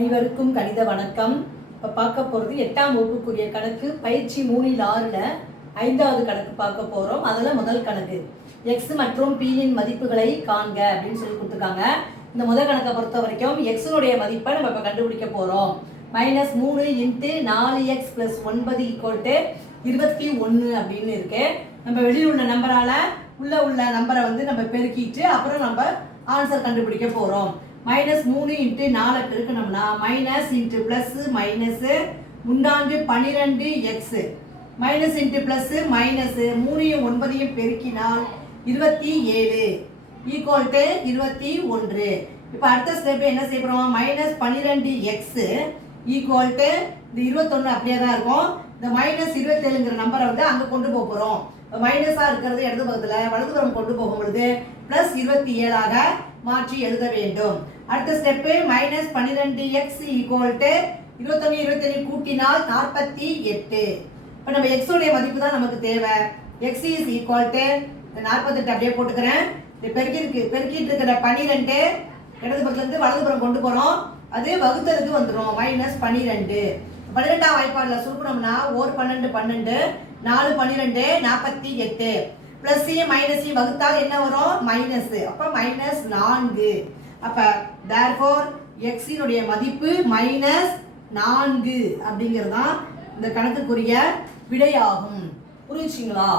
அனைவருக்கும் கணித வணக்கம். இப்போ பார்க்க போகிறது 8ஆம் வகுப்புக்குரிய கணக்கு பயிற்சி 3/6ல் 5வது கணக்கு பார்க்க போகிறோம். அதில் முதல் கணக்கு எக்ஸ் மற்றும் பியின் மதிப்புகளை காண்க அப்படின்னு சொல்லி கொடுத்துருக்காங்க. இந்த முதல் கணக்கை பொறுத்த வரைக்கும் எக்ஸுடைய மதிப்பை நம்ம இப்போ கண்டுபிடிக்க போகிறோம். -3 × 4x + 9 = 21 அப்படின்னு இருக்கு. நம்ம வெளியில் உள்ள நம்பரால் உள்ள நம்பரை வந்து நம்ம பெருக்கிட்டு அப்புறம் நம்ம ஆன்சர் கண்டுபிடிக்க போகிறோம். -3 × 4 பெருக்கணும்னா minus into plus minus 12x minus into plus minus 3யும் 9யும் பெருக்கினால் 27 = 21. இப்போ அடுத்த ஸ்டெப் என்ன செய்ய போகிறோம்? -12x = இந்த 21 அப்படியே தான் இருக்கும். இந்த -27ங்கிற நம்பரை வந்து அங்கே கொண்டு போக போகிறோம். மைனஸாக இருக்கிறது இடது பக்கத்தில், வலதுபுறம் கொண்டு போகும் பொழுது +27ஆக மாற்றி எழுத வேண்டும். அடுத்த ஸ்டெப்பு -12x = 21 கூட்டினால் 48. இப்போ நம்ம x உடைய மதிப்பு தான் நமக்கு தேவை. x = 48 அப்படியே போட்டுக்கிறேன். இது பெருக்கிட்டு இருக்கிற 12 இடது பக்கத்துலேருந்து வலதுபுறம் கொண்டு போகிறோம். அது வகுத்தலுக்கு வந்துடும் -12. 12ஆம் வாய்ப்பாடில் சுருக்கணும்னா 1 12 12 4 12 48 ப்ளஸ்ஸையும் மைனஸையும் வகுத்தால் என்ன வரும்? மைனஸ். அப்போ -4. அப்போ therefore எக்ஸினுடைய மதிப்பு -4 அப்படிங்கிறது தான் இந்த கணக்குக்குரிய விடையாகும். புரிஞ்சுங்களா?